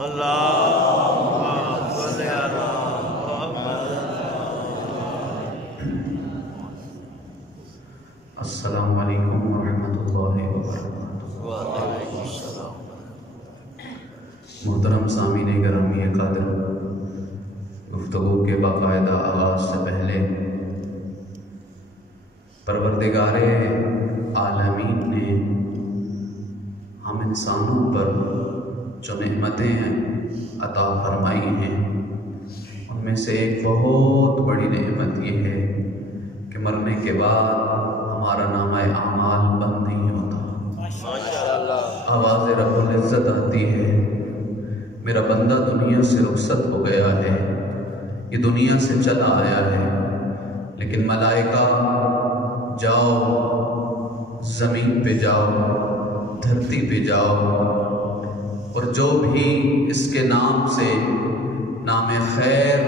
السلام علیکم ورحمۃ اللہ وبرکاتہ۔ محترم سامعین گرامی قادر، گفتگو کے باقاعدہ آغاز سے پہلے پروردگار عالمین نے ہم انسانوں پر جو نعمتیں عطا فرمائی ہیں ان میں سے ایک بہت بڑی نعمت یہ ہے کہ مرنے کے بعد ہمارا نامہ اعمال بند نہیں ہوتا۔ آواز رب العزت آتی ہے، میرا بندہ دنیا سے رخصت ہو گیا ہے، یہ دنیا سے چلا آیا ہے، لیکن ملائکہ جاؤ زمین پہ جاؤ، دھرتی پہ جاؤ، اور جو بھی اس کے نام سے نام خیر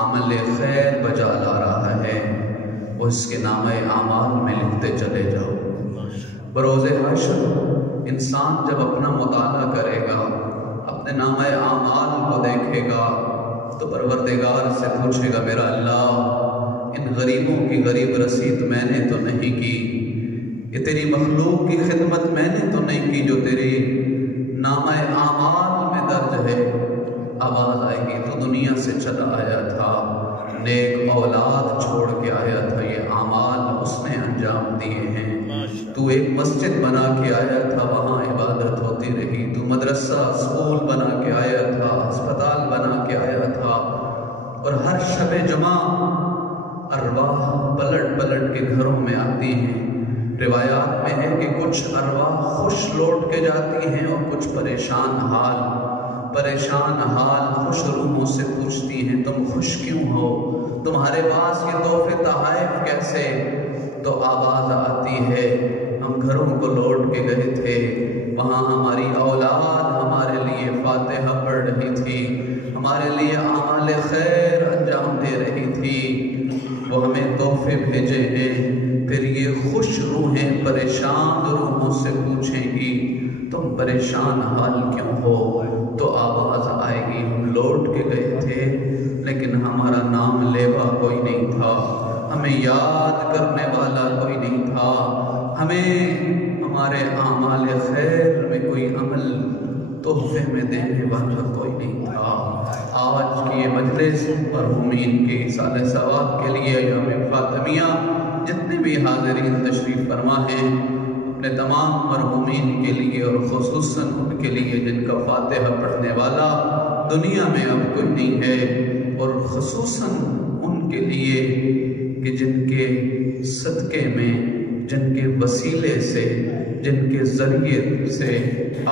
عمل خیر بجا لا رہا ہے وہ اس کے نام اعمال میں لکھتے چلے جاؤ۔ بروز حشر انسان جب اپنا مطالعہ کرے گا، اپنے نام اعمال کو دیکھے گا تو پروردگار سے پوچھے گا، میرا اللہ ان غریبوں کی غریب رسید میں نے تو نہیں کی، یہ تیری مخلوق کی خدمت میں نے تو نہیں کی جو تیری نام اعمال میں درج ہے۔ آواز آئے گی تو دنیا سے چلا آیا تھا، نیک اولاد چھوڑ کے آیا تھا، یہ اعمال اس نے انجام دیے ہیں۔ تو ایک مسجد بنا کے آیا تھا، وہاں عبادت ہوتی رہی، تو مدرسہ اسکول بنا کے آیا تھا، ہسپتال بنا کے آیا تھا، اور ہر شب جمعہ ارواح پلٹ پلٹ کے گھروں میں آتی ہیں۔ روایات میں ہے کہ کچھ ارواح خوش لوٹ کے جاتی ہیں اور کچھ پریشان حال خوش روحوں سے پوچھتی ہیں، تم خوش کیوں ہو، تمہارے پاس یہ تحفے تحائف کیسے؟ تو آواز آتی ہے، ہم گھروں کو لوٹ کے گئے تھے، وہاں ہماری اولاد ہمارے لیے فاتحہ پڑھ رہی تھی، ہمارے لیے اعمال خیر انجام دے رہی تھی، وہ ہمیں تحفے بھیجے ہیں۔ پھر یہ خوش روحیں پریشان روحوں سے پوچھیں گی، تم پریشان حال کیوں ہو؟ تو آواز آئے گی، ہم لوٹ کے گئے تھے لیکن ہمارا نام لیوا کوئی نہیں تھا، ہمیں یاد کرنے والا کوئی نہیں تھا، ہمیں ہمارے اعمال خیر میں کوئی عمل تحفے میں دینے والا کوئی نہیں تھا۔ آج کی یہ مجلس مرحومین کے ایصال ثواب کے لیے ایام فاطمیہ جتنے بھی حاضرین تشریف فرما ہیں، اپنے تمام مرحومین کے لیے اور خصوصاً ان کے لیے جن کا فاتحہ پڑھنے والا دنیا میں اب کوئی نہیں ہے، اور خصوصاً ان کے لیے کہ جن کے صدقے میں، جن کے وسیلے سے، جن کے ذریعے سے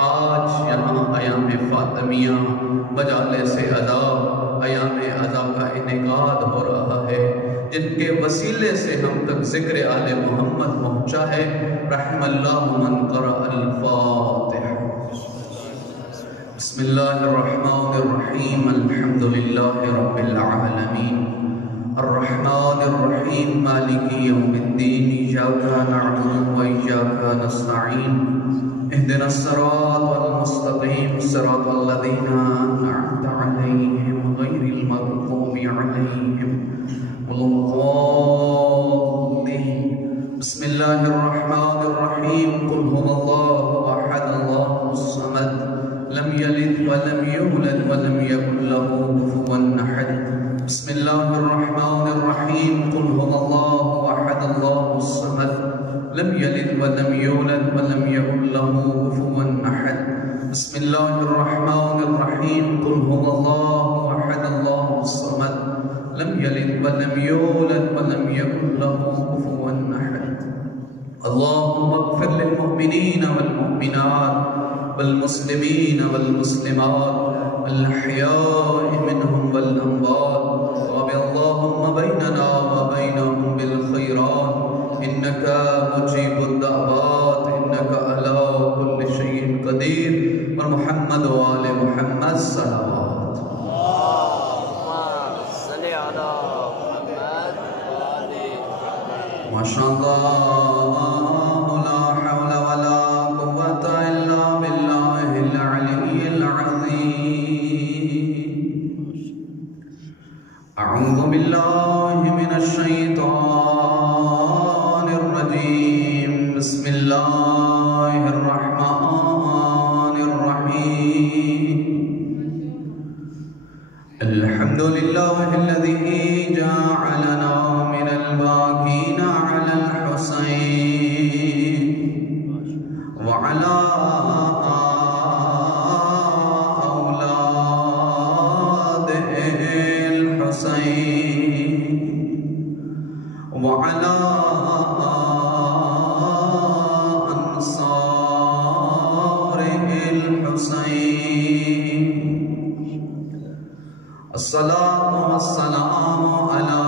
آج یہاں ایام فاطمیہ مجالس عزا، ایام عزا کا انعقاد ہو رہا ہے، جن کے وسیلے سے ہم تک ذکر آل محمد پہنچا ہے۔ رحم اللہ من قرأ الفاتحہ۔ بسم اللہ الرحمن الرحیم، الحمد للہ رب العالمین، الرحمن الرحیم، مالک یوم الدین، ایاک نعبد و ایاک نستعین، اہدنا الصراط المستقیم، صراط الذین انعمت علیہم غیر المغضوب علیہم ولا الضالین۔ بسم اللہ الرحمن الرحیم، قل هو اللہ احد اللہ الصمد، لم یلد ولم یولد ولم یکن له کفوا احد۔ بسم اللہ الرحمن الرحیم، قل هو اللہ احد اللہ الصمد، لم یلد ولم یولد ولم یکن له کفوا احد۔ بسم اللہ الرحمن الرحیم، قل هو اللہ احد اللہ الصمد، لم یلد ولم یولد ولم یکن له کفوا احد۔ اللہم اغفر للمؤمنین والمؤمنات والمسلمین والمسلمات الاحیاء منهم والاموات، وابِ اللہم بیننا وبینہم بالخیرات، انکا مجیب الدعوات، انکا علی کل شیء قدیر، اور محمد و آل محمد صلوات۔ ماشاءاللہ، لا حول ولا قوة الا باللہ العلی العظیم۔ أعوذ بالله من الشيطان الرجيم بسم الله الرحمن الرحيم الحمد لله الذي جعلنا من الباقين على الحسين وعلى وعلى أنصار الحسين الصلاة والسلام على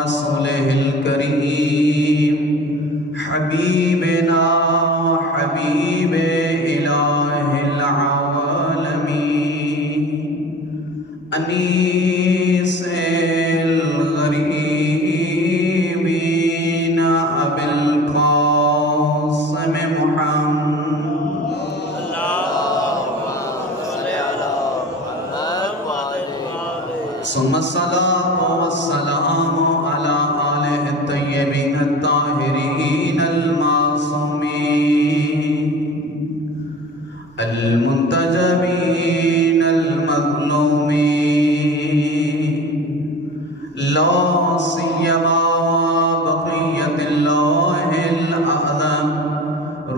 رسوله الكريم حبيبنا حبيب إله العالمين أنيس ثم الصلاة والسلام على آله الطيبين الطاهرين المعصومين المنتجبين المظلومين لا سيما بقية الله الأعظم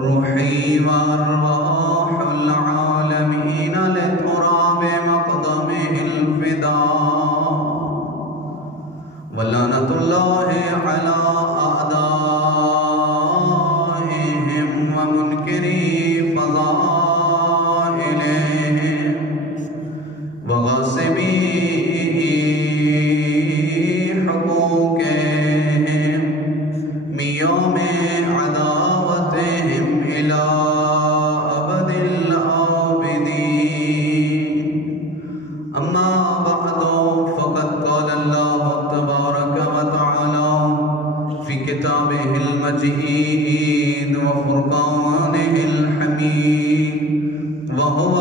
روحي وأرواح العالمين لتراب مقدمه الفداء ولعنة الله على أعدائهم ومنكري فضائلهم وغاصبي حقوقهم من يوم عداوتهم إلى أبد الآبدين أما بعد فقد قال الله تبارك وتعالى في كتابه المجيد وفرقانه الحميد وهو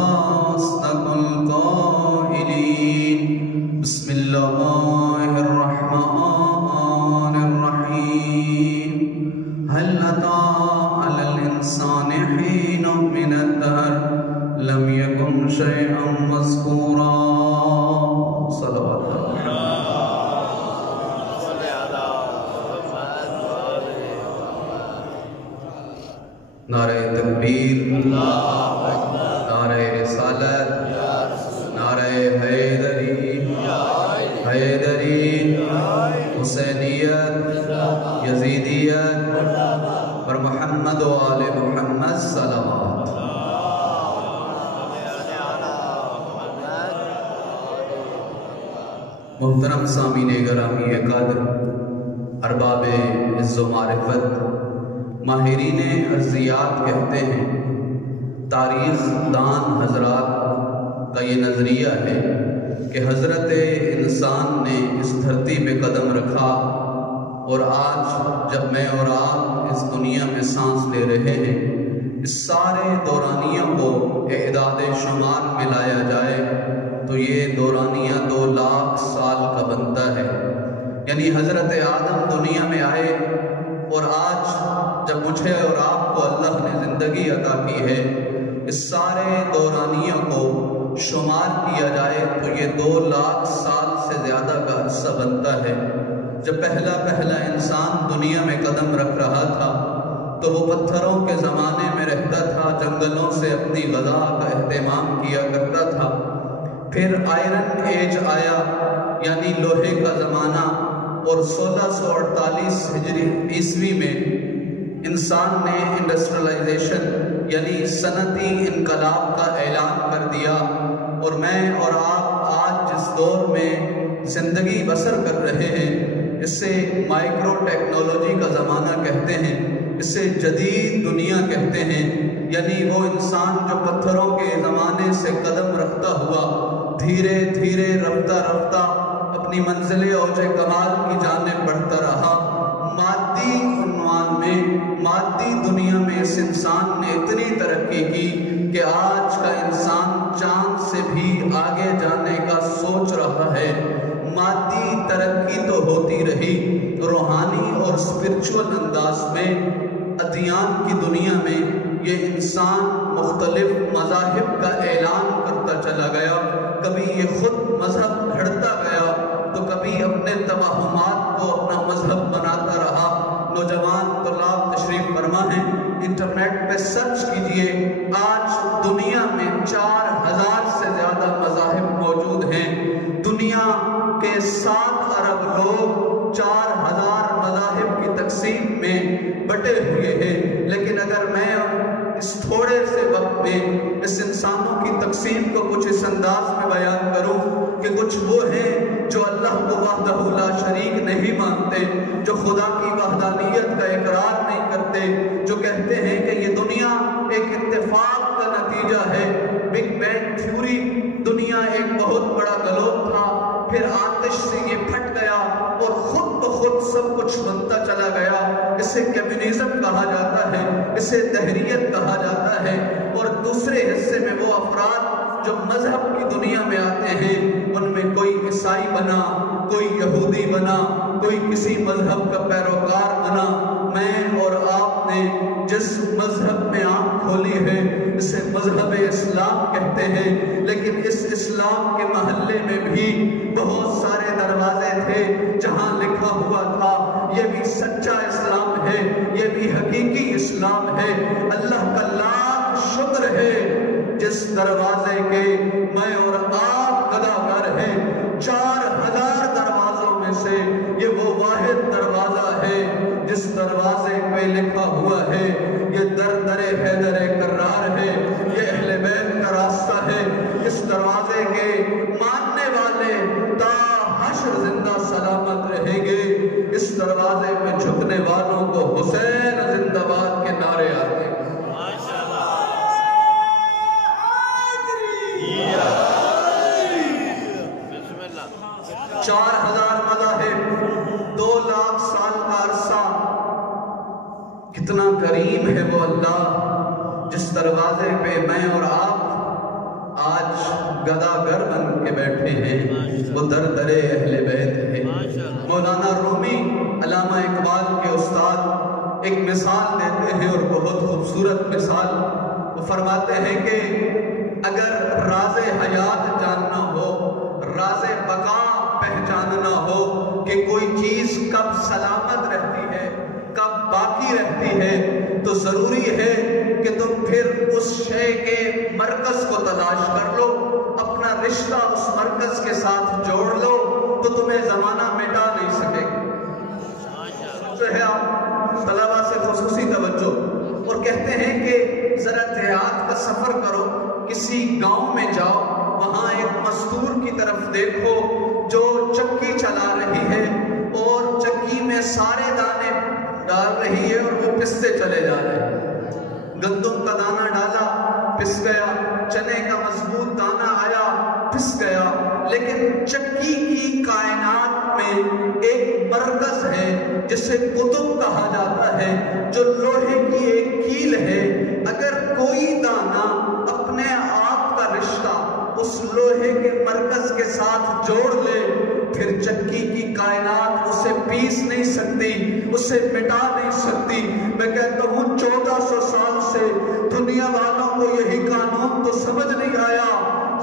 أصدق القائلين بسم الله الرحمن الرحيم هل أتى على الإنسان حين من الدهر لم يكن شيئا مذكورا صلوات نعرہ تکبیر نعرہ رسالت نعرہ حیدری حسینیت یزیدیت اور محمد و آل محمد صلوات محترم سامعین گرامی قدر ارباب عز و معرفت ماہرین ارضیات کہتے ہیں تاریخ دان حضرات کا یہ نظریہ ہے کہ حضرت انسان نے اس دھرتی پہ قدم رکھا اور آج جب میں اور آپ اس دنیا میں سانس لے رہے ہیں اس سارے دورانیوں کو اعداد شمار میں لایا جائے تو یہ دورانیہ 2 لاکھ سال کا بنتا ہے. یعنی حضرت آدم دنیا میں آئے اور آج جب مجھے اور آپ کو اللہ نے زندگی عطا کی ہے اس سارے دورانیوں کو شمار کیا جائے تو یہ 2 لاکھ سال سے زیادہ کا عرصہ بنتا ہے. جب پہلا انسان دنیا میں قدم رکھ رہا تھا تو وہ پتھروں کے زمانے میں رہتا تھا, جنگلوں سے اپنی غذا کا اہتمام کیا کرتا تھا. پھر آئرن ایج آیا یعنی لوہے کا زمانہ اور 1648 ہجری عیسوی میں انسان نے انڈسٹریلائزیشن یعنی صنعتی انقلاب کا اعلان کر دیا اور میں اور آپ آج جس دور میں زندگی بسر کر رہے ہیں اسے مائکرو ٹیکنالوجی کا زمانہ کہتے ہیں, اسے جدید دنیا کہتے ہیں. یعنی وہ انسان جو پتھروں کے زمانے سے قدم رکھتا ہوا دھیرے دھیرے رفتہ رفتہ اپنی منزل اوج کمال کی جانب بڑھتا رہا. مادی عنوان میں مادی دنیا میں اس انسان نے اتنی ترقی کی کہ آج کا انسان چاند سے بھی آگے جانے کا سوچ رہا ہے. مادی ترقی ہوتی رہی روحانی اور اسپرچول انداز میں۔ ادیان کی دنیا میں یہ انسان مختلف مذاہب کا اعلان کرتا چلا گیا، کبھی یہ خود مذہب گھڑتا گیا تو کبھی اپنے توہمات کو اپنا مذہب بناتا رہا۔ نوجوان طلاب تشریف فرما ہیں، انٹرنیٹ پہ سرچ کیجئے، آج دنیا میں 4000 سے زیادہ مذاہب موجود ہیں۔ دنیا کے 7 ارب لوگ 4000 مذاہب کی تقسیم میں بٹے ہوئے ہیں، لیکن اگر میں اس تھوڑے سے وقت میں اس انسانوں کی تقسیم کو کچھ اس انداز میں بیان کروں کہ کچھ وہ ہیں جو اللہ کو وحدہ لا شریک نہیں مانتے، جو خدا کی وحدانیت کا اقرار نہیں کرتے، جو کہتے ہیں کہ یہ دنیا ایک اتفاق کا نتیجہ ہے، بگ بینگ تھیوری، دنیا ایک بہت بڑا گلوب تھا، پھر آتش سے یہ پھٹ گیا اور خود بخود سب کچھ بنتا چلا گیا۔ اسے کمیونزم کہا جاتا ہے، اسے دہریت کہا جاتا ہے۔ اور دوسرے حصے میں وہ افراد جو مذہب کی دنیا میں آتے ہیں، ان میں کوئی عیسائی بنا، کوئی یہودی بنا، کوئی کسی مذہب کا پیروکار بنا۔ میں اور آپ نے جس مذہب میں آنکھ کھولی ہے اسے مذہب اسلام کہتے ہیں، لیکن اس اسلام کے محلے میں بھی بہت سارے دروازے تھے جہاں لکھا ہوا تھا یہ بھی سچا اسلام ہے، یہ بھی حقیقی اسلام ہے۔ اللہ کا لاکھ شکر ہے جس دروازے کے میں اور آپ گداگر ہیں۔ 4000 دروازوں میں سے یہ وہ واحد دروازہ ہے جس دروازے پہ لکھا ہوا ہے یہ در حیدر کرار ہے، یہ اہل بیت کا راستہ ہے۔ اس دروازے کے ماننے والے تا حشر زندہ سلامت رہیں گے۔ اس دروازے پہ جھکنے والوں کو حسین زندہ باد کے نعرے آتے ہیں۔ 4000 مذاہب، 2 لاکھ سال کا عرصہ، کتنا کریم ہے وہ اللہ جس دروازے پہ میں اور آپ آج گداگر بن کے بیٹھے ہیں، وہ در اہل بیت ہے۔ مولانا رومی علامہ اقبال کے استاد ایک مثال دیتے ہیں اور بہت خوبصورت مثال۔ وہ فرماتے ہیں کہ اگر راز حیات جاننا ہو، راز بقا پہچاننا ہو کہ کوئی چیز کب سلامت رہتی ہے، کب باقی رہتی ہے، تو ضروری ہے کہ تم پھر اس شے کے مرکز کو تلاش کر لو، اپنا رشتہ اس مرکز کے ساتھ جوڑ لو، تو تمہیں زمانہ مٹا نہیں سکے گا۔ جو ہے آپ طلبہ سے خصوصی توجہ، اور کہتے ہیں کہ ذرا دیہات کا سفر کرو، کسی گاؤں میں جاؤ، وہاں ایک مزدور کی طرف دیکھو جو چکی چلا رہی ہے اور چکی میں سارے دانے ڈال رہی ہے اور وہ پستے چلے جا رہے ہیں۔ گندم کا دانہ ڈالا، پس گیا، چنے کا مضبوط دانہ آیا، پس گیا، لیکن چکی کی کائنات میں ایک مرکز ہے جسے قطب کہا جاتا ہے، جو لوہے کی ایک کیل ہے۔ اگر کوئی دانہ اپنے آپ کا رشتہ اس لوہے کے مرکز کے ساتھ جوڑ لے، پھر چکی کی کائنات اسے پیس نہیں سکتی، اسے مٹا نہیں سکتی۔ میں کہتا ہوں 1400 سال سے دنیا والوں کو یہی قانون تو سمجھ نہیں آیا،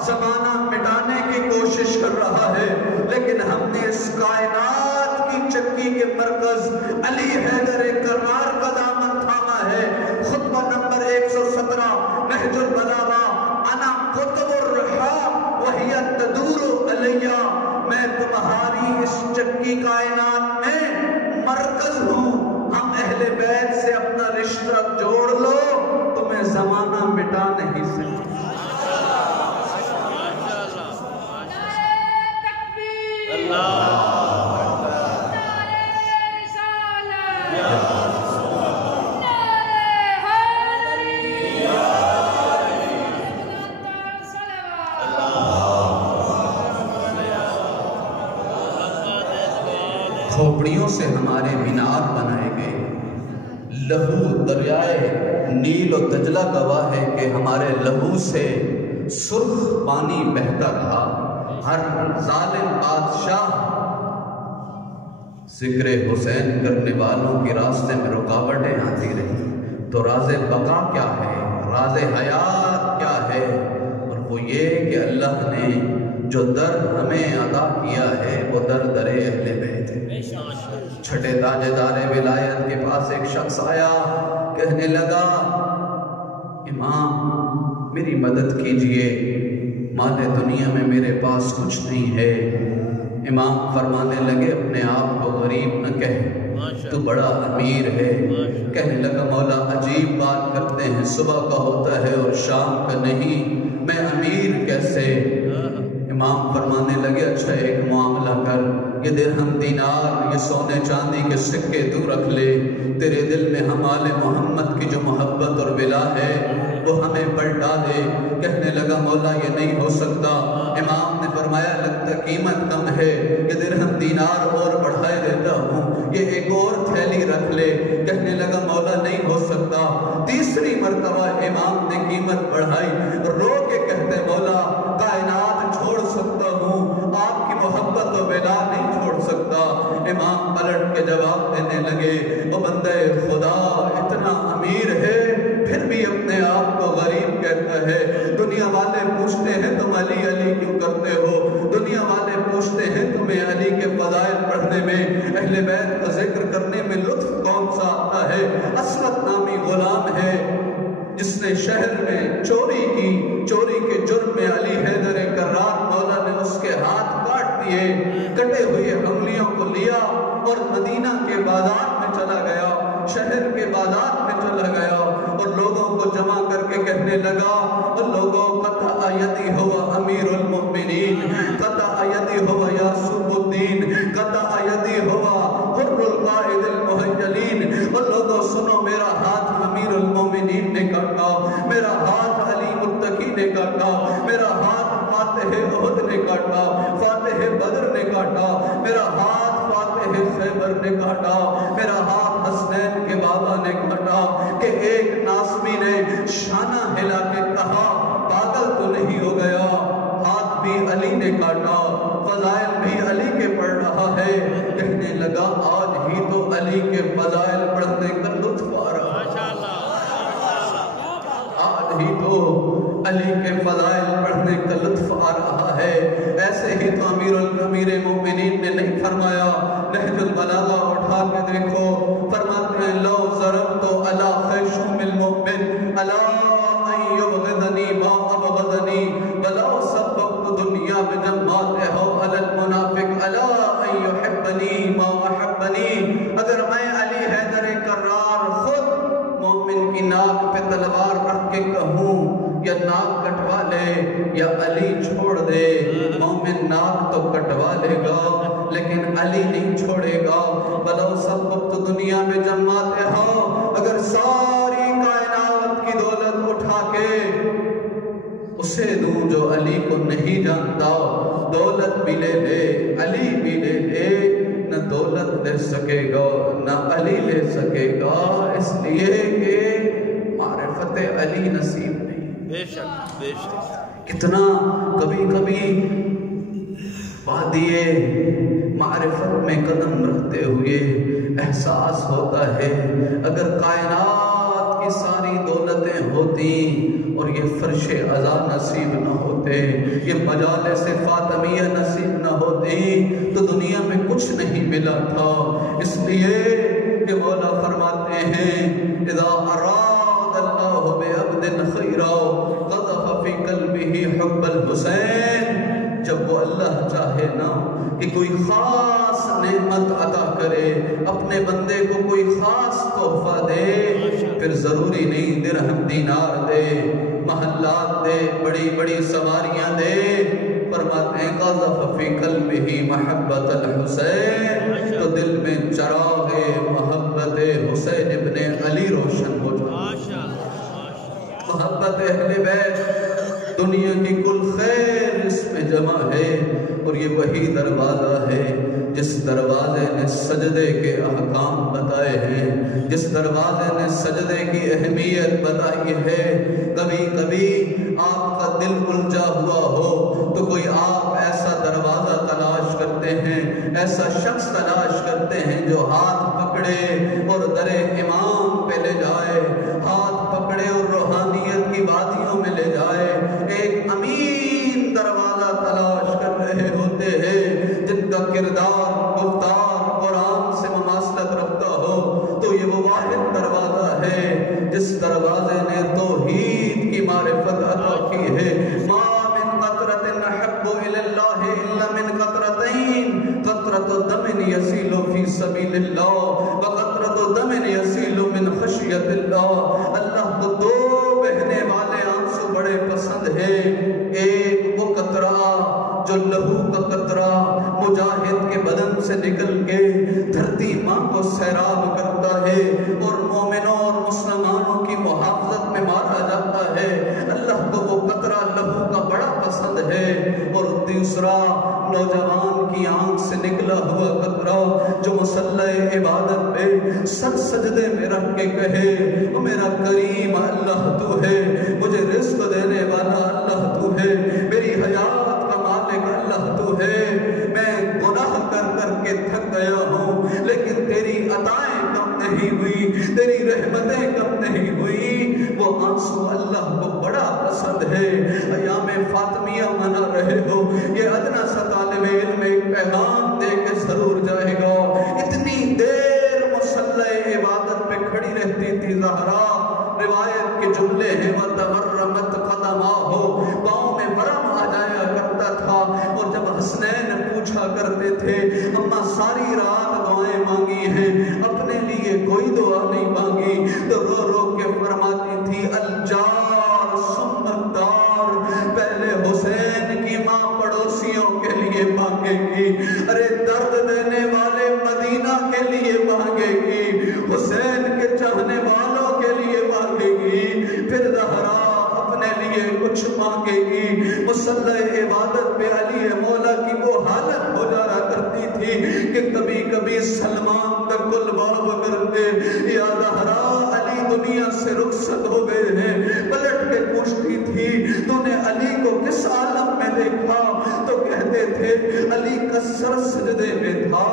زمانہ مٹانے کی کوشش کر رہا ہے، لیکن ہم نے اس کائنات کی چکی کے مرکز علی حیدر کرار کا دامن تھاما ہے۔ خطبہ نمبر 117 نہج البلاغہ، انا قطب الرحا وہی تدور علیہ، میں تمہاری اس چکی کائنات میں مرکز ہوں، ہم اہل بیت سے اپنا رشتہ جوڑ لو، تمہیں زمانہ مٹا نہیں سکتا۔ کھوپڑیوں سے ہمارے مینار بنائے گئے، لہو دریائے نیل و دجلہ گواہ ہے کہ ہمارے لہو سے سرخ پانی بہتا رہا۔ ہر ظالم بادشاہ ذکر حسین کرنے والوں کے راستے میں رکاوٹیں آتی رہی، تو راز بقا کیا ہے، راز حیات کیا ہے؟ اور وہ یہ کہ اللہ نے جو در ہمیں عطا کیا ہے وہ در اہل بیت ہے۔ چھٹے تاجدار ولایت کے پاس ایک شخص آیا، کہنے لگا امام میری مدد کیجئے، مال دنیا میں میرے پاس کچھ نہیں ہے۔ امام فرمانے لگے اپنے آپ کو غریب نہ کہہ، تو بڑا امیر ہے۔ کہنے لگا مولا عجیب بات کرتے ہیں، صبح کا ہوتا ہے اور شام کا نہیں، میں امیر کیسے؟ امام فرمانے لگے اچھا ایک معاملہ کر، یہ درہم دینار یہ سونے چاندی کے سکے تو رکھ لے، تیرے دل میں ہم آل محمد کی جو محبت اور ولا ہے وہ ہمیں پلٹا دے۔ کہنے لگا مولا یہ نہیں ہو سکتا۔ امام نے فرمایا لگتا قیمت کم ہے، یہ درہم دینار اور بڑھائے دیتا ہوں، یہ ایک اور تھیلی رکھ لے۔ کہنے لگا مولا نہیں ہو سکتا۔ تیسری مرتبہ امام نے قیمت بڑھائی، رو کے کہتے مولا کائنات چھوڑ سکتا ہوں، آپ کی محبت و ولا نہیں چھوڑ سکتا۔ امام پلٹ کے جواب دینے لگے وہ بندے خدا اتنا امیر ہے پھر بھی اپنے آپ کو غریب کہتا ہے۔ دنیا والے پوچھتے ہیں تم علی علی کیوں کرتے ہو، دنیا والے پوچھتے ہیں تمہیں علی کے فضائل پڑھنے میں، اہل بیت کا ذکر کرنے میں لطف کون سا آتا ہے؟ اسود نامی غلام ہے جس نے شہر میں چوری کی، چوری کے جرم میں علی حیدر کرار مولا نے اس کے ہاتھ کاٹ دیے، کٹے ہوئے انگلیوں کو لیا اور مدینہ کے بازار میں چلا گیا، شہر کے بازار میں چلا گیا اور لوگوں کو جمع کر کے کہنے لگا اور لوگوں قطع یدی ہوا امیر المؤمنین، قطع یدی ہوا یاسوب الدین، قطع یدی ہوا حر القائد المہجلین، اور لوگوں سنو میرا ہاتھ امیر المؤمنین نے کاٹا، میرا ہاتھ علی متقی نے کاٹا، میرا ہاتھ فاتح احد نے کاٹا، فاتح بدر نے کاٹا، میرا ہاتھ فاتح خیبر نے کاٹا، میرا ہاتھ حسنین کے بابا نے کاٹا۔ کہ ایک ناسمی نے شانہ ہلا کے کہا پاگل تو نہیں ہو گیا، ہاتھ بھی علی نے کاٹا، فضائل بھی علی کے پڑھ رہا ہے۔ کہنے لگا آج ہی تو علی کے فضائل پڑھنے کا لطف آ رہا ہے، آج ہی تو علی کے فضائل پڑھنے کا لطف آ رہا ہے۔ ایسے ہی تو امیر مومنین نے نہیں فرمایا، نہج البلاغہ اٹھا کے دیکھو، فرماتے ہیں لو ضربت علی خیشوم المؤمن الا ان یبغضنی ما ابغضنی ولو سببت دنیا بجمالہ علی المنافق الا ان یحبنی ما احبنی۔ اگر میں علی حیدر کرار خود مومن کی ناک پہ تلوار رکھ کے کہوں یا ناک کٹوا لے یا علی چھوڑ دے، مومن ناک تو کٹوا لے گا لیکن علی نہیں چھوڑے گا۔ بلو سبقت دنیا میں جماتے ہو، اگر ساری کائنات کی دولت اٹھا کے اسے دوں جو علی کو نہیں جانتا، دولت بھی لے لے علی بھی لے لے، نہ دولت لے سکے گا نہ علی لے سکے گا، اس لیے کہ معرفت علی نصیب نہیں۔ بے شک بے شک۔ کتنا کبھی کبھی وادی معرفت میں قدم رکھتے ہوئے احساس ہوتا ہے اگر کائنات کی ساری دولتیں ہوتی اور یہ فرش عزا نصیب نہ ہوتے، یہ مجالس فاطمیہ نصیب نہ ہوتی تو دنیا میں کچھ نہیں ملا تھا۔ اس لیے کہ مولا فرماتے ہیں اذا اراد اللہ بعبد خیرا قذف فی قلبہ حب الحسین، جب وہ اللہ چاہے نا کہ کوئی خاص نعمت عطا کرے، اپنے بندے کو کوئی خاص تحفہ دے، پھر ضروری نہیں درہم دینار دے، محلات دے، بڑی بڑی سواریاں دے، فرماتے ہیں قذف فی قلبہ محبت الحسین، تو دل میں چراغ محبت حسین ابن علی روشن ہو جائے۔ محبت اہل بیت دنیا کی کل خیر اس میں جمع ہے، اور یہ وہی دروازہ ہے جس دروازے نے سجدے کے احکام بتائے ہیں، جس دروازے نے سجدے کی اہمیت بتائی ہے، کبھی کبھی آپ کا دل الجھا ہوا ہو تو کوئی آپ ایسا دروازہ تلاش کرتے ہیں، ایسا شخص تلاش کرتے ہیں جو ہاتھ پکڑے اور در امام پہ لے جائے، ہاتھ پکڑے اور روحانیت کی وادیوں میں لے جائے۔ ایک امین دروازہ تلاش کر رہے ہوتے ہیں جن کا کردار گفتار قرآن سے مماثلت رکھتا ہو، تو یہ وہ واحد دروازہ ہے جس دروازے نے توحید کی معرفت عطا کی ہے۔ ما من قطرۃ احب الی اللہ الا من قطرتین، قطرۃ دم یسیل فی سبیل اللہ وقطرۃ دم یسیل من خشیت اللہ۔ اللہ کو دو بہنے والے آنسو بڑے پسند ہیں، ایک وہ قطرہ جو لہو کا قطرہ مجاہد کے بدن سے نکل کے دھرتی ماں کو سیراب کرتا ہے اور مومنوں اور مسلمانوں کی محافظت میں مارا جاتا ہے، اللہ کو وہ قطرہ لہو کا بڑا پسند ہے۔ اور دوسرا نوجوان کی آنکھ سے نکلا ہوا قطرہ جو مصلی عبادت پہ سر سجدے میں رکھ کے کہے میرا کریم اللہ تو ہے، مجھے رزق دینے والا اللہ تو ہے، میری حیات کا مالک اللہ تو ہے، میں گناہ کر کر کے تھک گیا ہوں لیکن تیری عطائیں کم نہیں ہوئی، تیری رحمتیں کم نہیں ہوئی۔ وہ آنسو اللہ کو بڑا پسند ہے۔ ایام فاطمیہ منا رہے ہو، یہ ادنا سا طالب علم ایک پیغام دے کے ضرور جائے گا۔ اتنی دیر مصلی عبادت پہ کھڑی رہتی تھی زہرا، روایت کے جملے ہیں وَتَغَرَّمَتْ قَدَمَاهُ، پاؤں میں ورم آ جایا کرتا تھا، اور جب حسنین پوچھا کرتے تھے اماں ساری رات دعائیں مانگی ہیں، اپنے لیے کوئی دعا نہیں مانگی، تو رو رو کے فرماتی تھی الجار ثم الدار، پہلے حسین کی ماں پڑوسیوں کے لیے مانگے گی، ارے درد دینے والے مدینہ کے لیے مانگے گی، حسین کے چاہنے والوں کے لیے مانگے گی، پھر زہرا اپنے لیے کچھ مانگے گی۔ مصلی عبادت پہ علی مولا کی وہ حالت ہو جایا کرتی تھی کہ کبھی کبھی سلمان تک الباب کرتے یا زہرا علی دنیا سے رخصت ہو گئے ہیں، پلٹ کے پوچھتی تھی تو نے علی کو کس عالم میں دیکھا، تو کہتے تھے علی کا سر سجدے میں تھا،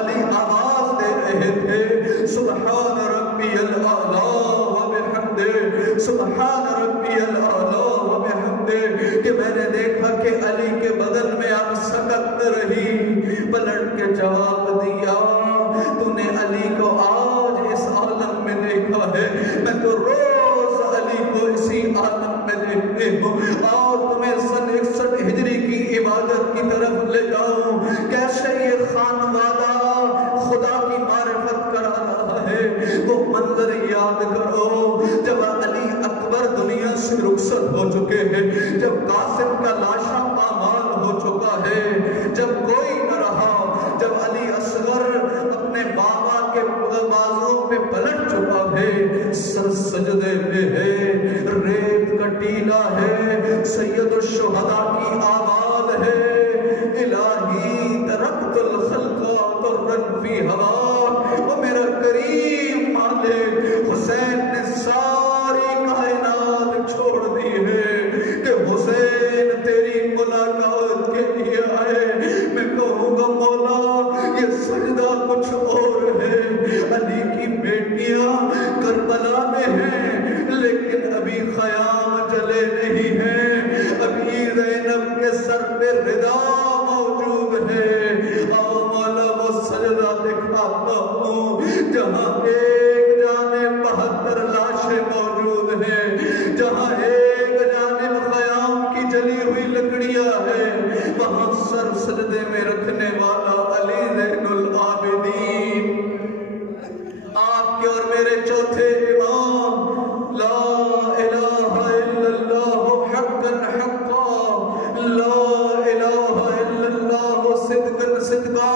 علی آواز دے رہے تھے سبحان ربی الاعلی وبحمدہ، سبحان ربی الاعلی وبحمدہ، کہ میں نے دیکھا کہ علی کے بدن میں اب سکت رہی، پلٹ کے جواب دیا تو نے علی کو آج اس عالم میں دیکھا ہے، میں تو روز علی کو اسی عالم میں دیکھتے ہوں، اور تمہیں سن 61 ہجری کی عبادت کی طرف لے جاؤں، کیسے یہ خانوادہ خدا کی معرفت کرا رہا ہے۔ وہ منظر یاد کرو جب علی اکبر دنیا سے رخصت ہو چکے ہیں، جب قاسم کا لاشا پامال ہو چکا ہے، جب کوئی نہ رہا، جب علی اصغر اپنے بابا کے بازوں پہ پلٹ چکا ہے، سر سجدے پہ ہے، ریت کا ٹیلا ہے، سید الشہداء کی آواز ہے الہی ترکت الخلق طرا فی ہواک، وہ میرا کریم مالک حسین نے ساری کائنات چھوڑ دی ہے کہ حسین تیری ملاقات کے لیے آئے۔ میں کہوں گا مولا یہ سجدہ کچھ اور ہے، علی کی بیٹیاں کربلا میں ہیں لیکن ابھی خیام جلے نہیں ہیں، ابھی زینب کے سر پہ ردا موجود ہے۔ آؤ مولا وہ سجدہ دکھاتا ہوں جہاں ایک جانب 72 لاشیں موجود ہیں، جہاں ایک جانب خیام کی جلی ہوئی لکڑیاں ہیں، وہاں سر سجدے میں رکھنے والا علی زین العابدین، آپ کے اور میرے چوتھے امام، لا الہ الا اللہ حقا حقا، لا الہ الا اللہ صدقا صدقا،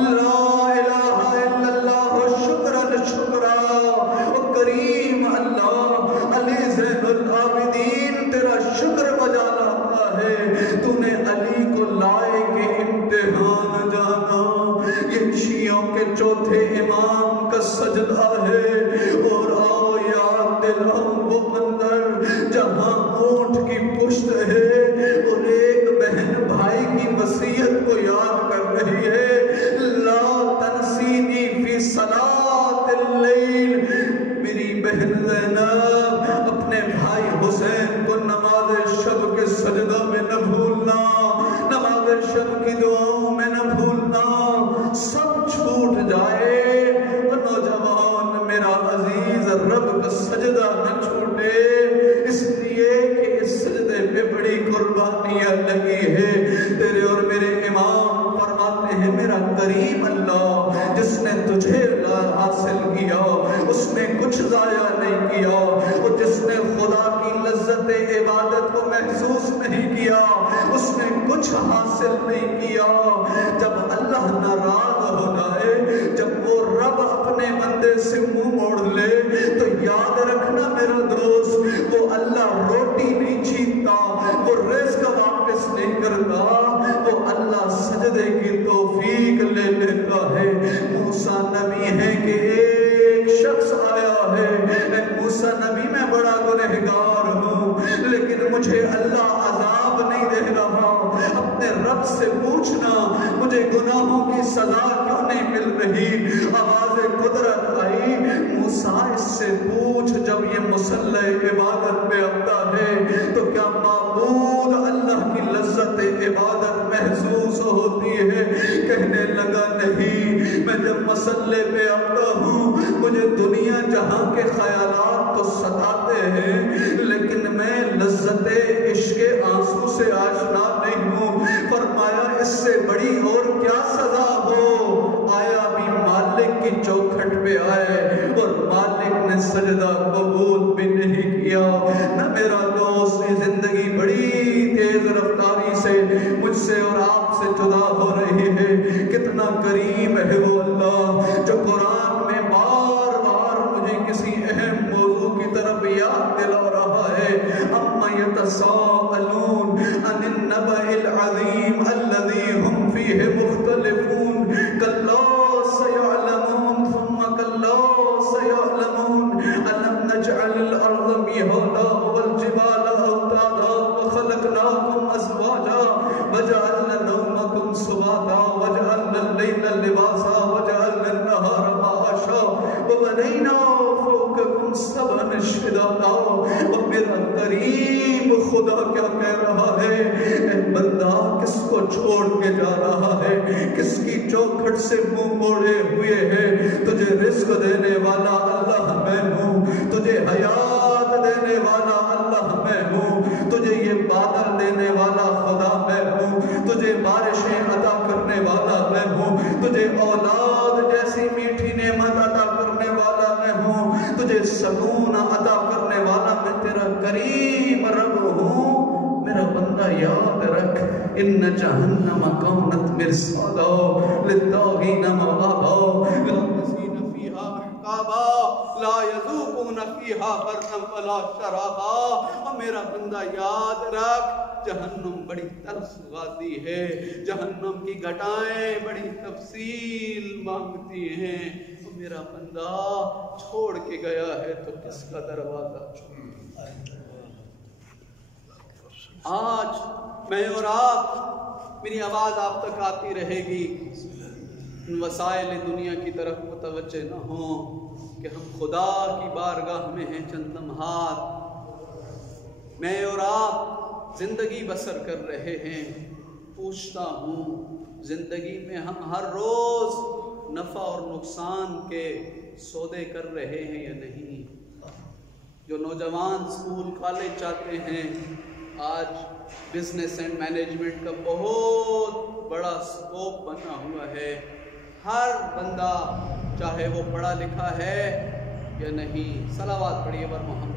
لا الہ الا اللہ شکرا شکرا۔ کریم اللہ علی زین العابدین تیرا شکر بجا لاتا ہے، تو نے علی کو لائے کے امتحان جانا، میرا عزیز رب کا سجدہ نہ چھوٹے، اس لیے کہ اس سجدے پہ بڑی قربانیاں لگی ہے۔ تیرے اور میرے امام فرماتے ہیں میرا کریم اللہ جس نے تجھے حاصل کیا اس نے کچھ ضائع نہیں کیا، اور جس نے خدا کی لذت عبادت کو محسوس نہیں کیا اس نے کچھ حاصل نہیں کیا۔ جب اللہ ناراض ہو جائے، جب وہ رب اپنے بندے سے منہ موڑ لے تو یاد رکھنا میرا دوست، وہ اللہ روٹی نہیں چھینتا، وہ رزق واپس نہیں کرتا، وہ اللہ سجدے کی توفیق لے لیتا ہے۔ موسیٰ نبی ہے کہ ایک شخص آیا ہے، اے موسیٰ نبی میں بڑا گنہگار ہوں لیکن مجھے اللہ عذاب نہیں دے رہا، اپنے رب سے پوچھنا مجھے گناہوں کی سزا کیوں نہیں مل رہی۔ آواز قدرت آئی، موسیٰ اس سے پوچھ جب یہ مصلی عبادت پہ آتا ہے تو کیا معبود اللہ کی لذت عبادت محسوس ہوتی ہے؟ کہنے لگا نہیں، میں جب مصلی پہ آتا ہوں مجھے دنیا جہاں کے خیالات تو ستاتے ہیں لیکن میں لذت عشق آنسو سے آشنا نہیں ہوں۔ فرمایا اس سے بڑی اور کیا سزا ہو؟ آیا بھی مالک کی چوکھٹ پہ آئے اور مالک نے سجدہ قبول بھی نہیں کیا۔ نہ میرا دوست یہ زندگی بڑی تیز رفتاری سے مجھ سے اور آپ سے جدا ہو رہی ہے، کتنا کریم ہے وہ اللہ جو قرآن میں بار بار مجھے کسی اہم موضوع کی طرف یاد دلا رہا ہے۔ اما یتساءلون عن النبأ العظیم الذی ہم فیہ مختلفون کلا سیعلمون ثم کلا سیعلمون الم نجعل الارض مہادا والجبال اوتادا وخلقناکم ازواجا وجعلنا نومکم سباتا وجعلنا اللیل لباسا وجعلنا النہار معاشا وبنینا فوقکم سبعا شدادا۔ اور میرا کریم خدا کیا کہہ رہا ہے؟ اے بندہ کس کو چھوڑ کے جا رہا ہے؟ کس کی چوکھٹ سے منہ موڑے ہوئے ہے؟ تجھے رزق دینے والا اللہ میں ہوں، تجھے حیات دینے والا اللہ میں ہوں، تجھے یہ بادل دینے والا خدا میں ہوں، تجھے بارشیں عطا کرنے والا میں ہوں، تجھے اولاد جیسی میٹھی نعمت عطا کرنے والا میں ہوں، تجھے سکون عطا کرنے والا میں تیرا کریم رب ہوں۔ میرا بندہ یاد رکھ، ان جہنم کانت مرصادا للطاغین مآبا لابسین فیہا احقابا لا یذوقون فیہا بردا ولا شرابا۔ اور میرا بندہ یاد رکھ، جہنم بڑی تلخ وادی ہے، جہنم کی گھٹائیں بڑی تفصیل مانگتی ہیں۔ اور میرا بندہ چھوڑ کے گیا ہے تو کس کا دروازہ چھوڑ؟ آج میں اور آپ، میری آواز آپ تک آتی رہے گی، ان وسائل دنیا کی طرف متوجہ نہ ہوں کہ ہم خدا کی بارگاہ میں ہیں چند لمحات۔ میں اور آپ زندگی بسر کر رہے ہیں، پوچھتا ہوں زندگی میں ہم ہر روز نفع اور نقصان کے سودے کر رہے ہیں یا نہیں؟ جو نوجوان اسکول کالج جاتے ہیں، آج بزنس اینڈ مینجمنٹ کا بہت بڑا سکوپ بنا ہوا ہے، ہر بندہ چاہے وہ پڑھا لکھا ہے یا نہیں۔ صلوات پڑھیے بر محمد۔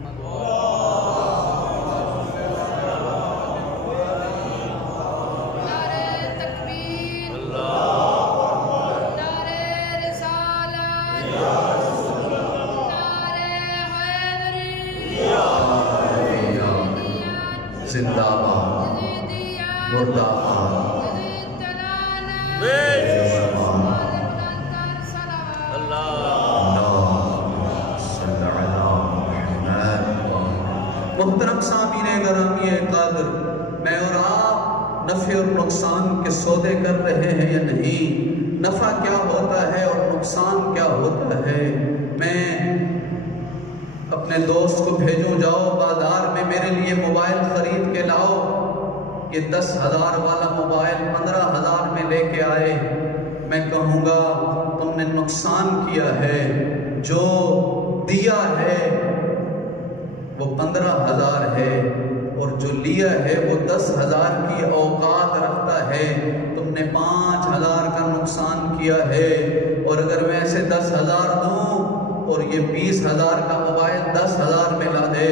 زندہ باد، مردہ باد، محترم سامعین گرامی قادر، میں اور آپ نفع اور نقصان کے سودے کر رہے ہیں یا نہیں؟ نفع کیا ہوتا ہے اور نقصان کیا ہوتا ہے؟ میں اپنے دوست کو بھیجوں، جاؤ بازار میں میرے لیے موبائل خرید کے لاؤ، یہ 10,000 والا موبائل 15,000 میں لے کے آئے، میں کہوں گا تم نے نقصان کیا ہے۔ جو وہ 15,000 ہے، اور جو لیا ہے وہ 10,000 کی اوقات رکھتا ہے، تم نے 5,000 کا نقصان کیا ہے۔ اور اگر میں اسے 10,000 دوں اور یہ 20,000 کا موبائل 10,000 میں لا دے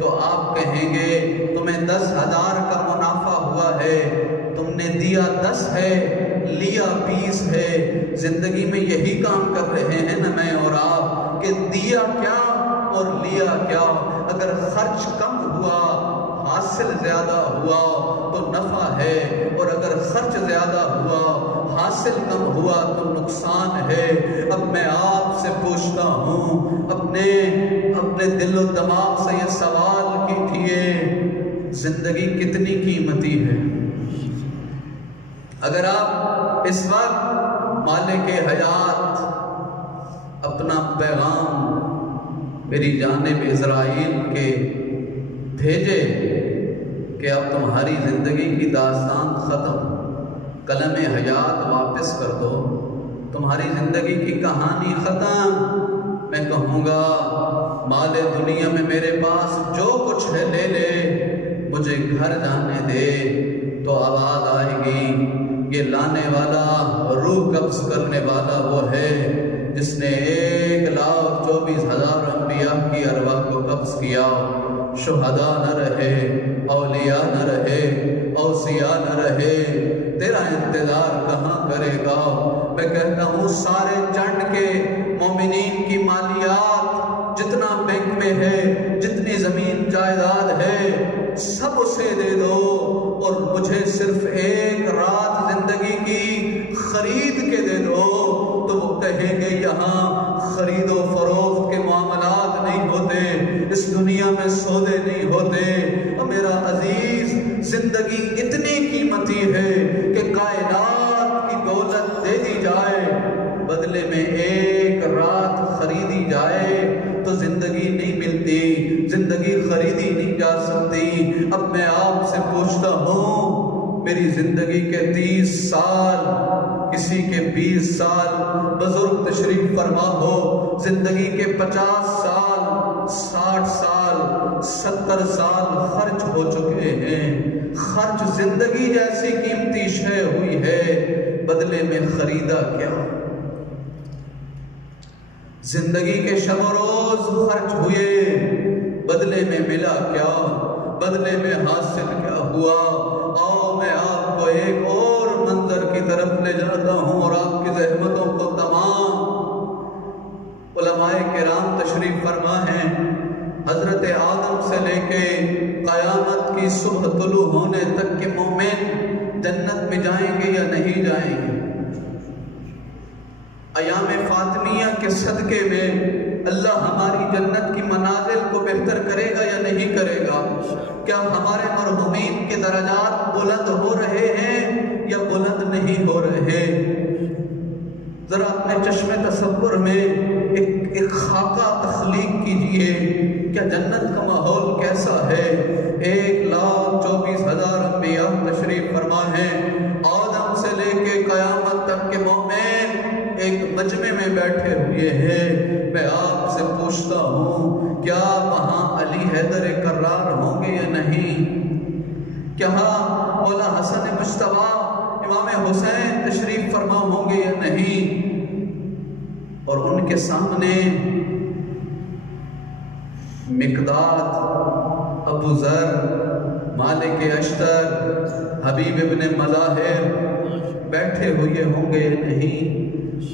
تو آپ کہیں گے تمہیں 10,000 کا منافع ہوا ہے، تم نے دیا 10 ہے لیا 20 ہے۔ زندگی میں یہی کام کر رہے ہیں نا میں اور آپ، کہ دیا کیا اور لیا کیا۔ اگر خرچ کم ہوا حاصل زیادہ ہوا تو نفع ہے، اور اگر خرچ زیادہ ہوا حاصل کم ہوا تو نقصان ہے۔ اب میں آپ سے پوچھتا ہوں، اپنے دل و دماغ سے یہ سوال کیجیے، زندگی کتنی قیمتی ہے؟ اگر آپ اس وقت مالک حیات اپنا پیغام میری جانب اسرائیل کے بھیجے کہ اب تمہاری زندگی کی داستان ختم، قلم حیات واپس کر دو، تمہاری زندگی کی کہانی ختم، میں کہوں گا مال دنیا میں میرے پاس جو کچھ ہے لے لے، مجھے گھر جانے دے، تو آواز آئے گی یہ لانے والا روح قبض کرنے والا وہ ہے جس نے 1,24,000 انبیاء کی ارواح کو قبض کیا۔ شہداء نہ رہے، اولیاء نہ رہے، اوصیاء نہ رہے، تیرا انتظار کہاں کرے گا؟ میں کہتا ہوں سارے چنڈ کے مومنین کی مالیات جتنا بینک میں ہے، جتنی زمین جائیداد ہے، سب اسے دے دو، اور مجھے صرف 1 رات زندگی کی خرید کے دے دو، تو وہ کہیں گے یہاں خرید و فروخت کے معاملات نہیں ہوتے، اس دنیا میں سودے نہیں ہوتے۔ اور میرا عزیز، زندگی اتنی قیمتی ہے کہ کائنات کی دولت دے دی جائے، بدلے میں 1 رات خریدی جائے تو زندگی نہیں ملتی، زندگی خریدی نہیں جا سکتی۔ اب میں آپ سے پوچھتا ہوں، میری زندگی کے 30 سال، کسی کے 20 سال، بزرگ تشریف فرما ہو، زندگی کے 50 سال، 60 سال، 70 سال خرچ ہو چکے ہیں۔ خرچ زندگی جیسی قیمتی شے ہوئی ہے، بدلے میں خریدا کیا؟ زندگی کے شب و روز خرچ ہوئے، بدلے میں ملا کیا؟ بدلے میں حاصل کیا ہوا؟ آؤ میں آپ کو ایک اور منظر کی طرف لے جاتا ہوں، اور آپ کی زحمتوں کو تمام علماء کرام تشریف فرما ہیں۔ حضرت آدم سے لے کے قیامت کی صبح طلوع ہونے تک کے مومن جنت میں جائیں گے یا نہیں جائیں گے؟ ایام فاطمیہ کے صدقے میں اللہ ہماری جنت کی منازل کو بہتر کرے گا یا نہیں کرے گا؟ کیا ہمارے مرحومین کے درجات بلند ہو رہے ہیں یا بلند نہیں ہو رہے؟ ذرا اپنے چشم تصور میں ایک خاکہ تخلیق کیجئے، کیا جنت کا ماحول کیسا ہے؟ 1,24,000 انبیاء تشریف فرما ہیں، آدم سے لے کے قیامت تک کے مومن ایک مجمع میں بیٹھے ہوئے ہیں۔ میں آپ سے پوچھتا ہوں، کیا وہاں علی حیدر کرار ہوں گے یا نہیں؟ کیا مولا حسن مجتبیٰ امام حسین تشریف فرما ہوں گے یا نہیں؟ اور ان کے سامنے مقداد، ابو ذر، مالک اشتر، حبیب ابن مظاہر بیٹھے ہوئے ہوں گے یا نہیں؟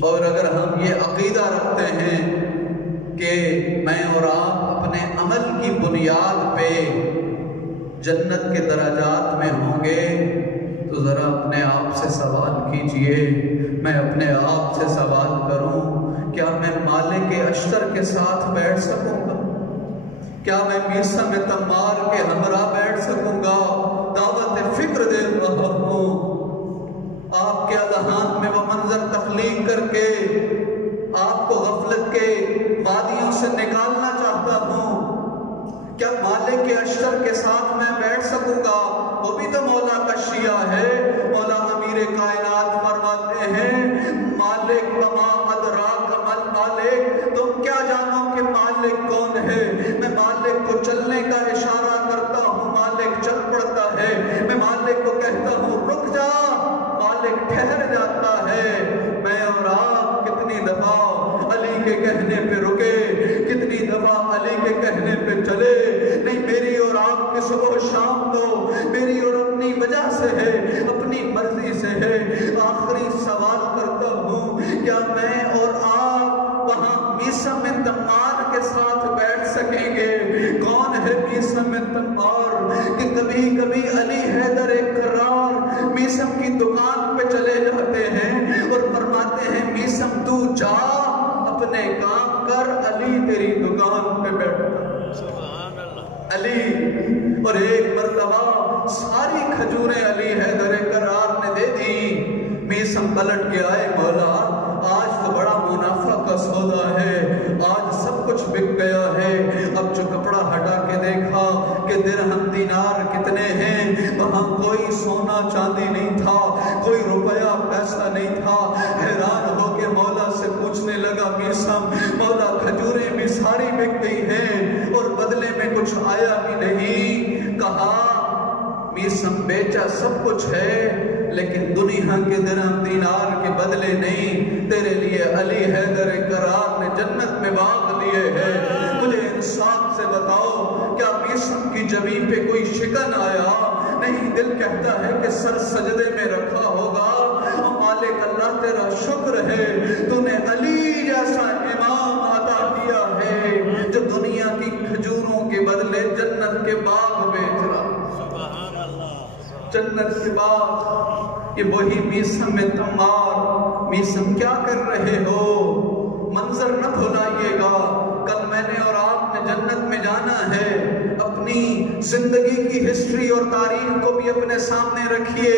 اور اگر ہم یہ عقیدہ رکھتے ہیں کہ میں اور آپ اپنے عمل کی بنیاد پہ جنت کے درجات میں ہوں گے، تو ذرا اپنے آپ سے سوال کیجئے، میں اپنے آپ سے سوال کروں، کیا میں مالک اشتر کے ساتھ بیٹھ سکوں گا؟ کیا میں میرسم تمار کے ہمراہ بیٹھ سکوں گا؟ دعوت فکر دے رہا ہوں، آپ کے اذہان میں وہ منظر تخلیق کر کے آپ کو غفلت کے وادیوں سے نکالنا چاہتا ہوں۔ کیا مالک اشتر کے ساتھ میں بیٹھ سکوں گا؟ وہ بھی تو مولا کا شیعہ ہے۔ مولا امیر کائنات فرماتے ہیں، مالک وما ادراک مل مالک، تم کیا جانوں کہ مالک کون ہے۔ میں مالک کو چلنے کا اشارہ کرتا ہوں، مالک چل پڑتا ہے۔ میں مالک کو کہتا ہوں رک جا، مالک ٹھہر جاتا ہے۔ میں اور آپ کتنی دفعہ علی کے کہنے پہ رکے، کتنی دفعہ علی کے کہنے پہ چلے۔ نہیں، میری اور آپ کی صبح و شام تو میری اور اپنی وجہ سے ہے، اپنی مرضی سے ہے۔ آخری سوال کرتا ہوں، کیا میں اور آپ وہاں میثم تمار کے ساتھ بیٹھ سکیں گے؟ کون ہے میثم تمار کہ کبھی کبھی علی حیدر کرار میثم کی دکان پہ چلے جاتے ہیں اور فرماتے ہیں میثم تو جا اپنے کام کر، علی تیری دکان پہ بیٹھتا سبحان اللہ علی۔ اور ایک مرتبہ ساری کھجوریں علی حیدر کرار نے دے دی۔ میثم پلٹ کے آئے، مولا آج تو بڑا منافع کا سودا ہے، آج سب کچھ بک گیا ہے۔ اب جو کپڑا ہٹا کے دیکھا کہ درہم دینار کتنے ہیں، وہاں کوئی سونا چاندی نہیں تھا، کوئی روپیہ پیسہ نہیں تھا۔ حیران ہو کے مولا سے پوچھنے لگا میثم، مولا کھجوریں بھی ساری بک گئی ہیں اور بدلے میں کچھ آیا بھی نہیں۔ کہا میثم بیچا سب کچھ ہے لیکن دنیا کے درہم دینار کے بدلے نہیں، تیرے لیے علی حیدر کرار نے جنت میں باغ لیے ہیں۔ مجھے انصاف سے بتاؤ، کیا میثم کی جبین پہ کوئی شکن آیا؟ نہیں، دل کہتا ہے کہ سر سجدے میں رکھا ہوگا۔ مالک اللہ تیرا شکر ہے، تو نے علی جیسا امام عطا کیا ہے جو دنیا کی کھجوروں کے بدلے جنت کے باغ بیچ رہا۔ جنت کے بعد یہ وہی میثم تمار۔ میثم کیا کر رہے ہو؟ منظر نہ بھلائیے گا، کل میں نے اور آپ نے جنت میں جانا ہے۔ اپنی زندگی کی ہسٹری اور تاریخ کو بھی اپنے سامنے رکھیے۔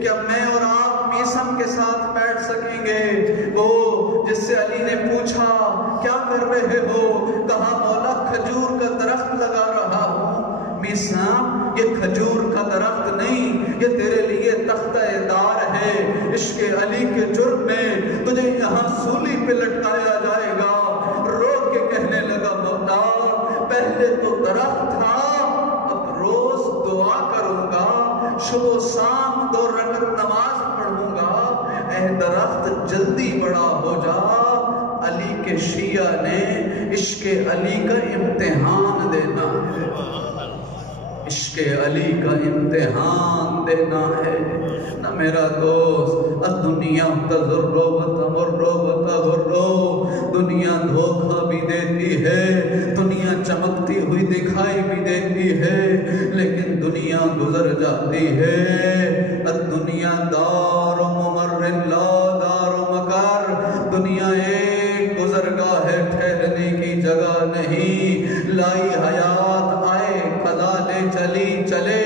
کیا میں اور آپ میثم کے ساتھ بیٹھ سکیں گے؟ وہ جس سے علی نے پوچھا کیا کر رہے ہو؟ کہا مولا کھجور کا درخت لگا رہا ہوں۔ میثم یہ کھجور کا درخت نہیں، یہ تیرے لیے تختہ دار ہے۔ عشق علی کے جرم میں تجھے یہاں سولی پہ لٹکایا جائے گا۔ رو کے کہنے لگا مولا پہلے تو درخت تھا، اب روز دعا کروں گا، صبح و شام 2 رکعت نماز پڑھوں گا۔ اے درخت جلدی بڑا ہو جا۔ علی کے شیعہ نے عشق علی کا امتحان دینا ہے، عشق علی کا امتحان دینا ہے۔ نہ میرا دوست، الدنیا تضر و تمر و تغر، دنیا دھوکہ بھی دیتی ہے، دنیا چمکتی ہوئی دکھائی بھی دیتی ہے، لیکن دنیا گزر جاتی ہے۔ الدنیا دار و ممر لا دار و مقر، دنیا ایک گزرگاہ ہے، ٹھہرنے کی جگہ نہیں۔ لائی حیات آئے قضا لے چلی چلے،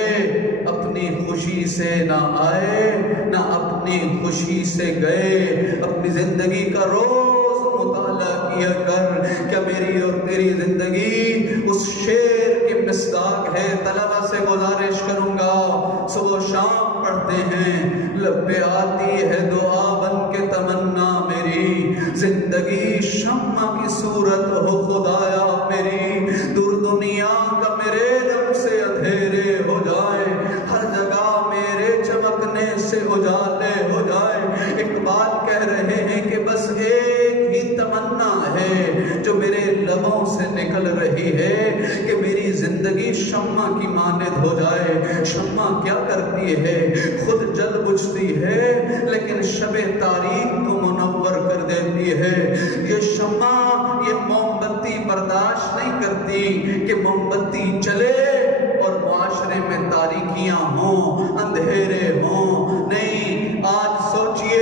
اپنی خوشی سے نہ آئے نہ اپنی خوشی سے گئے۔ اپنی زندگی کا روز مطالعہ کیا کر، کیا میری اور تیری زندگی اس شعر کی مصداق ہے؟ طلبہ سے گزارش کروں گا، صبح و شام پڑھتے ہیں، لب پہ آتی ہے دعا بن کے تمنا میری، زندگی شمع کی صورت ہو خدایا میری، دور دنیا کا میرے دم سے اندھیرے ہو جائے، ہر جگہ میرے چمکنے سے اجالے ہو جائے۔ اقبال کہہ رہے ہیں کہ بس ایک ہی تمنا ہے جو میرے لبوں سے نکل رہی ہے کہ میری زندگی شمع کی مانند ہو جائے۔ شمع کیا کرتی ہے؟ خود جل بجھتی ہے لیکن شب تاریک کو منور کر دیتی ہے۔ یہ شمع، یہ موم بتی برداشت نہیں کرتی کہ موم بتی چلے اور معاشرے میں تاریکیاں ہوں، اندھیرے ہوں۔ نہیں، آج سوچئے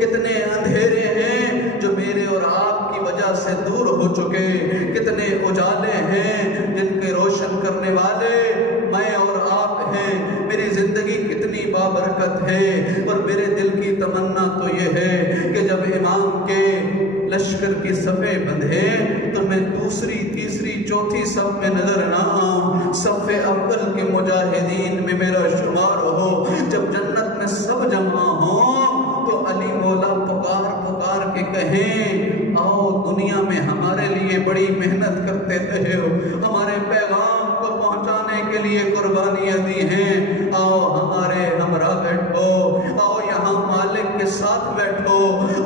کتنے اندھیرے ہیں جو میرے اور آپ کی وجہ سے دور ہو چکے، کتنے اجالے ہیں جن کے روشن کرنے والے میں اور آپ ہیں۔ میری زندگی کتنی بابرکت ہے، اور میرے دل کی تمنا تو یہ ہے کہ جب امام کے لشکر کی صفیں بندھے تو میں دوسری تیسری چوتھی صف میں نظر نہ آؤں، صف اول کے مجاہدین میں میرا شمار ہو۔ جب جنت میں سب جمع ہوں تو علی مولا پکار پکار کے کہیں آؤ دنیا میں ہمارے لیے بڑی محنت کرتے رہے ہو، ہمارے پیغام کو پہنچانے کے لیے قربانیاں دی ہیں۔ آؤ ہمارے ہمراہ بیٹھو، آؤ یہاں مالک کے ساتھ بیٹھو،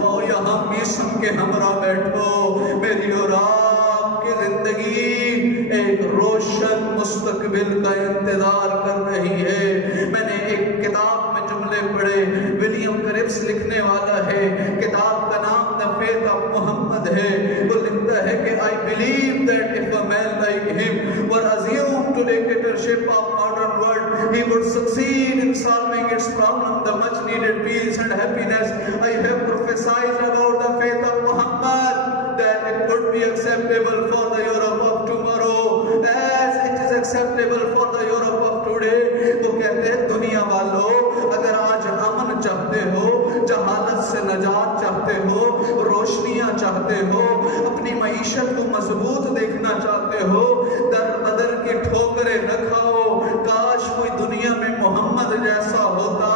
آؤ یہاں میسن کے ہمراہ بیٹھو۔ میری اور آپ کی زندگی ایک روشن مستقبل کا انتظار کر رہی ہے۔ میں نے ایک کتاب میں جملے پڑھے، ولیم کرپس لکھنے والا ہے، کتاب کا نام The Faith of Muhammad ہے۔ وہ لکھتا ہے کہ I believe that if a man like him were assumed to dictatorship of modern world, he would succeed in solving its problem, the much needed peace and happiness. I have prophesied about the faith of Muhammad that it would be acceptable for the Europe of tomorrow as it is acceptable for the Europe of today. وہ کہتے ہیں دنیا والوں، اگر آج امن چاہتے ہو، جہالت سے نجات چاہتے ہو، روشنیاں چاہتے ہو، اپنی معیشت کو مضبوط دیکھنا چاہتے ہو، در بدر کی ٹھوکریں نہ کھاؤ۔ کاش کوئی دنیا میں محمد جیسا ہوتا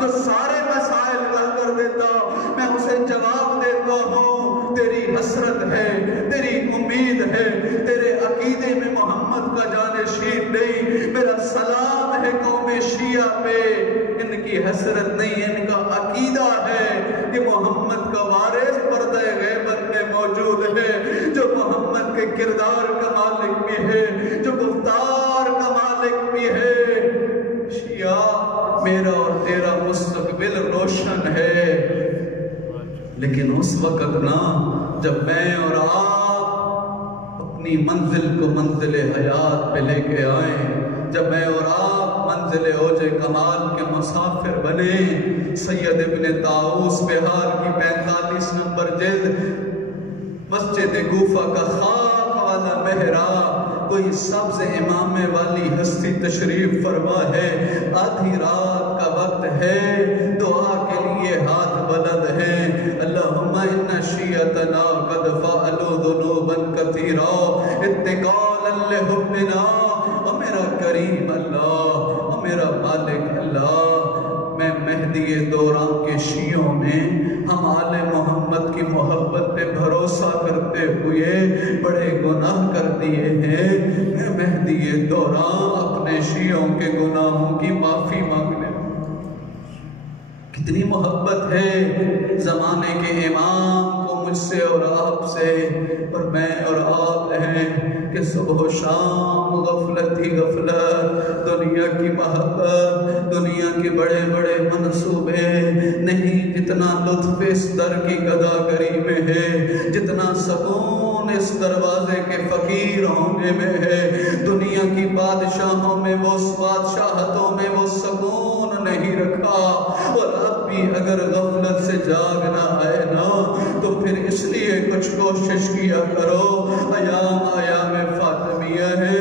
جو سارے مسائل حل کر دیتا۔ میں اسے جواب دیتا ہوں، تیری حسرت ہے، تیری امید ہے، تیرے عقیدے میں محمد کا جانشین نہیں۔ میرا سلام ہے قوم شیعہ پہ، ان کی حسرت نہیں، ان کا عقیدہ ہے کہ محمد کا وارث پردہ غیبت میں موجود ہے، جو محمد کے کردار کا مالک بھی ہے، جو گفتار کا مالک بھی ہے۔ شیعہ، میرا اور تیرا مستقبل روشن ہے، لیکن اس وقت نا جب میں اور آپ اپنی منزل کو منزل حیات پہ لے کے آئیں، جب میں اور آپ منزل اوج کمال کے مسافر بنے۔ سید ابن طاؤس بہار کی 45 نمبر جلد، مسجد کوفہ کا خاک والا محراب، کوئی سبز امامے والی ہستی تشریف فرما ہے، آدھی رات کا وقت ہے، دعا کے لیے ہاتھ بلند ہیں۔ اللہم ان شیعتنا قد فعلوا ذنوبا کثیرا اتقالا لحبنا۔ او میرا کریم اللہ، او میرا مالک اللہ، میں مہدی دوران کے شیعوں میں ہم آل محمد کی محبت پہ بھروسہ کرتے ہوئے بڑے گناہ کر دیے ہیں۔ میں مہدی دوران اپنے شیعوں کے گناہوں کی معافی مانگنے، کتنی محبت ہے زمانے کے امام کو مجھ سے اور آپ سے، اور میں اور آپ ہیں کہ صبح و شام غفلت ہی غفلت، دنیا کی محبت، دنیا کے بڑے بڑے منصوبے نہیں، جتنا لطف اس در کی گداگری میں ہے، جتنا سکون اس دروازے کے فقیر ہونے میں ہے، دنیا کی بادشاہوں میں وہ بادشاہتوں میں وہ سکون نہیں رکھا۔ اور اب بھی اگر غفلت سے جاگنا ہے نا تو پھر اس لیے کچھ کوشش کیا کرو۔ ایام فاطمیہ ہے،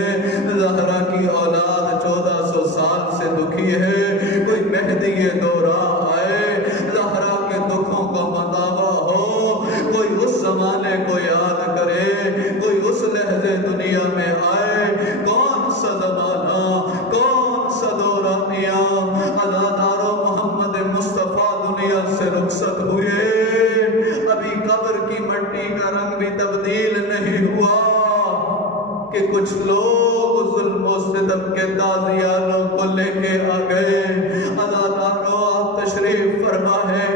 زہرا کی اولاد 1400 سال سے دکھی ہے، کوئی مہدی دوران آئے، زہرا کے دکھوں کا مداوع ہو، کوئی اس زمانے کو یاد کرے، کوئی اس لحظے دنیا میں آئے۔ کون سا زمانہ، کون سا دورانیہ، عزادارو محمد مصطفیٰ دنیا سے رخصت ہوئے، ابھی قبر کی مٹی کا رنگ بھی تبدیل نہیں ہوا کہ کچھ لوگ ظلم و ستم کے تازیانوں کو لے کے آ گئے۔ عزادارو آپ تشریف فرما ہے،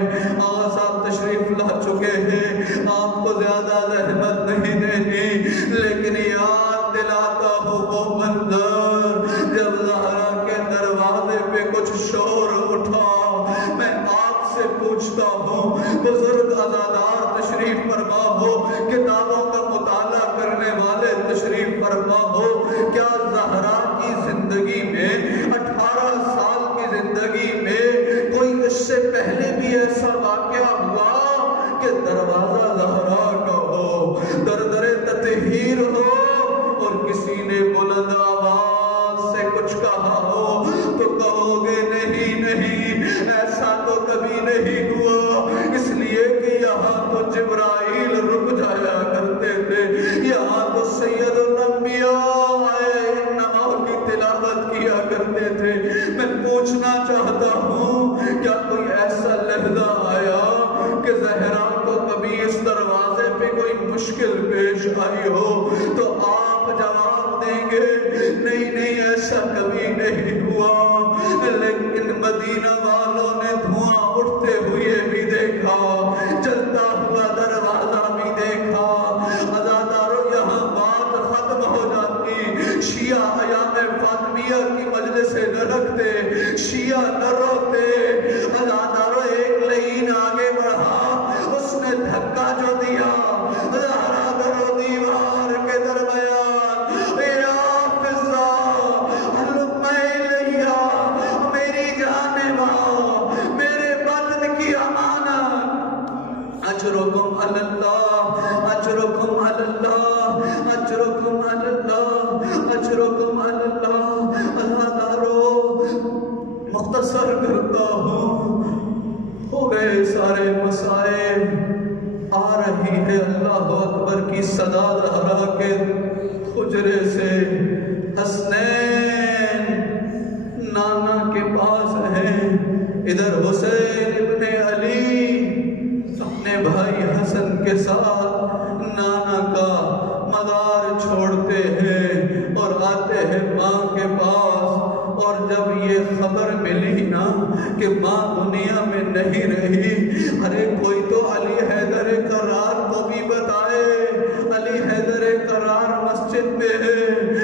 آج آپ تشریف لا چکے ہیں، آپ کو زیادہ زحمت نہیں دینی، لیکن یاد دلاتا ہوں وہ منظر جب زہرا کے دروازے پہ کچھ شور اٹھا۔ میں آپ سے پوچھتا ہوں، بزرگ عزادار تشریف فرما ہو، کتابوں کا مطالعہ کرنے والے تشریف فرما ہو، کیا زہرا کی زندگی میں 18 سال کی زندگی میں کوئی اس سے پہلے بھی ایسا تو آپ جواب دیں گے نہیں نہیں ایسا کبھی نہیں ہوا، لیکن مدینہ والوں نے دھواں اٹھتے ہوئے بھی دیکھا، جلتا ہوا دروازہ بھی دیکھا۔ عزادارو یہاں بات ختم ہو جاتی، شیعہ ایام فاطمیہ کی مجلس سے نہ رکھتے، شیعہ نہ روتے۔ عزادارو ایک لین آگے بڑھا، اس نے دھکا جو دیا زہرا در و دیوار کے درمیان، یا فضا حلم الیہ، میری جانب آؤ، میرے بدن کی امانت، اجرکم علی اللہ، اجرکم علی اللہ، اجرکم علی اللہ، اجرکم علی اللہ۔ عزادارو مختصر کرتا ہوں، ہو گئے سارے مسائل، آ رہی ہے اللہ اکبر کی صدا دہرا کے حجرے سے، حسنین نانا کے پاس ہیں، ادھر حسین ابن علی اپنے بھائی حسن کے ساتھ نانا کا مزار چھوڑتے ہیں اور آتے ہیں ماں کے پاس۔ اور جب یہ خبر ملی نا کہ ماں دنیا میں نہیں رہی، ارے کوئی تو علی حیدر کرار کو بھی بتائے، علی حیدر کرار مسجد میں ہے،